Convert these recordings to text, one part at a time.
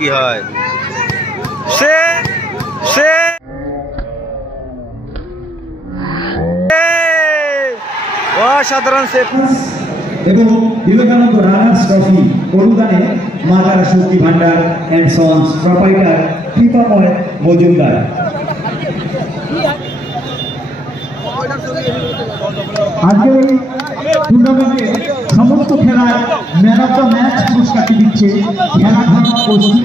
কি হয়। সে সে অসাধারণ সেভ এবং বিবেকানন্দ রানার্স ট্রফি অনুদানে মা তারা শক্তি ভান্ডার অ্যান্ড সন্স প্রোপাইটার কৃপাময় মজুমদার। আজকের এই টুর্নামেন্টে সমস্ত খেলায় ম্যান অফ দ্য ম্যাচ পুরস্কারটি দিচ্ছে খেলাঘর গোষ্ঠী।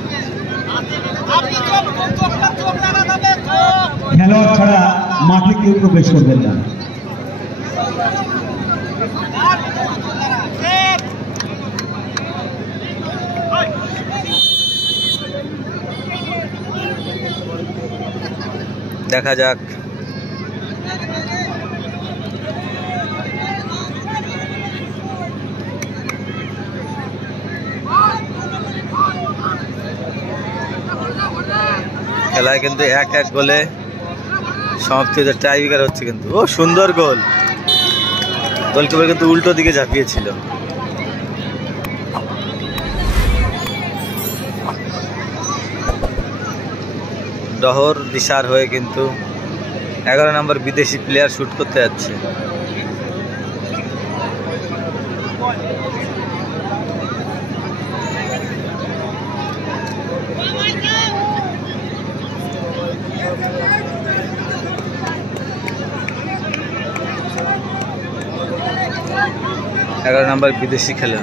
খেলোয়াড় ছাড়া মাঠে কেউ প্রবেশ করবেন না। দেখা যাক খেলায় কিন্তু 1-1 গোলে সমাপ্তি হচ্ছে, টাইব্রেকার হচ্ছে কিন্তু। ও সুন্দর গোল, গোলকিপার কিন্তু উল্টো দিকে ঝাঁপিয়েছিল। ডহর দিশার হয়ে কিন্তু 11 নম্বর বিদেশি প্লেয়ার শুট করতে যাচ্ছে। এগারো নম্বর বিদেশি খেলা।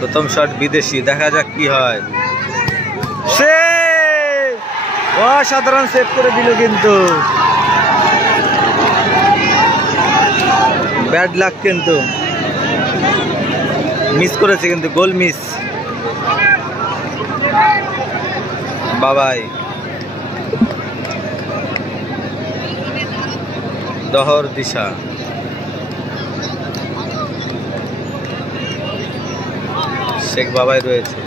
প্রথম শট বিদেশি, দেখা যাক কি হয়। সে অসাধারণ সেভ করে দিল, কিন্তু ব্যাড লাক, কিন্তু মিস করেছে, কিন্তু গোল মিস। বাবাই দহর দিশা শেখ বাবাই রয়েছে।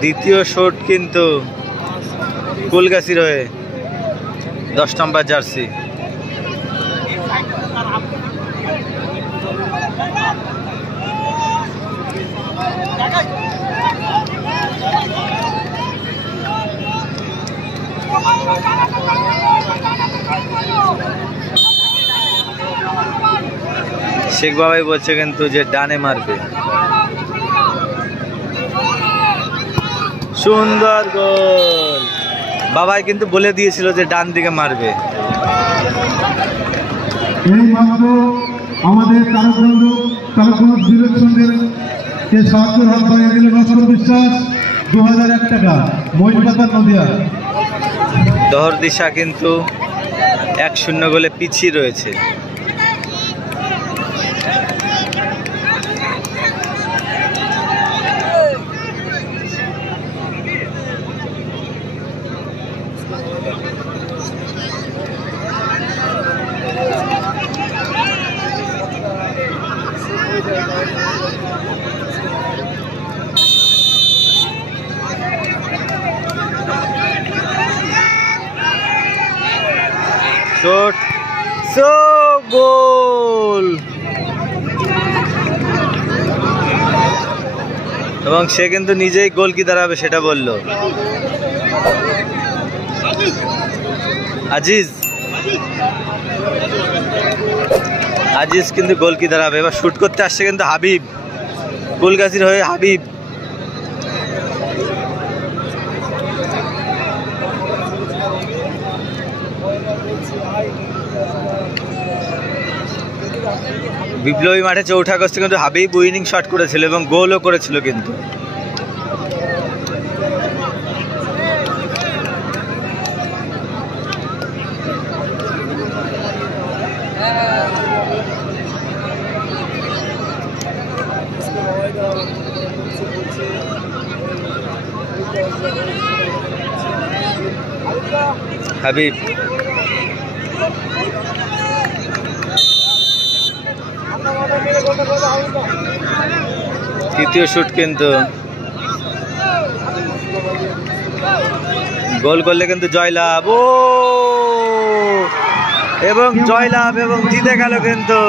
দ্বিতীয় শট কিন্তু কুলগাছির হয়ে 10 নম্বর জার্সি। শেখ বাবাই বলছে কিন্তু যে ডানে মারবে। সুন্দর গোল, বাবাই কিন্তু বলে দিয়েছিল যে ডান দিকে মারবে। এই মাত্র আমাদের তারকগঞ্জ ডিরেকশনের সাহায্যের হাত বাড়িয়ে দিল নজরুল বিশ্বাস, 2001 টাকা, মহিষবাজার নদিয়া। দহর দিশা কিন্তু 1-0 গোলে পিছিয়ে রয়েছে। শট, গোল, এবং সে কিন্তু নিজেই গোল কি দাঁড়াবে সেটা বলল। আজিজ কিন্তু গোল কি দাঁড়াবে। এবার শুট করতে আসছে কিন্তু হাবিব, কুলগাছির হয়ে হাবিব। বিপ্লবী মাঠে 4 আগস্টে কিন্তু হাবিব উইনিং শট করেছিল এবং গোলও করেছিল কিন্তু। হাবিব তৃতীয় শুট কিন্তু গোল করলে কিন্তু জয়লাভ। ও এবং জয়লাভ এবং জিতে গেল কিন্তু।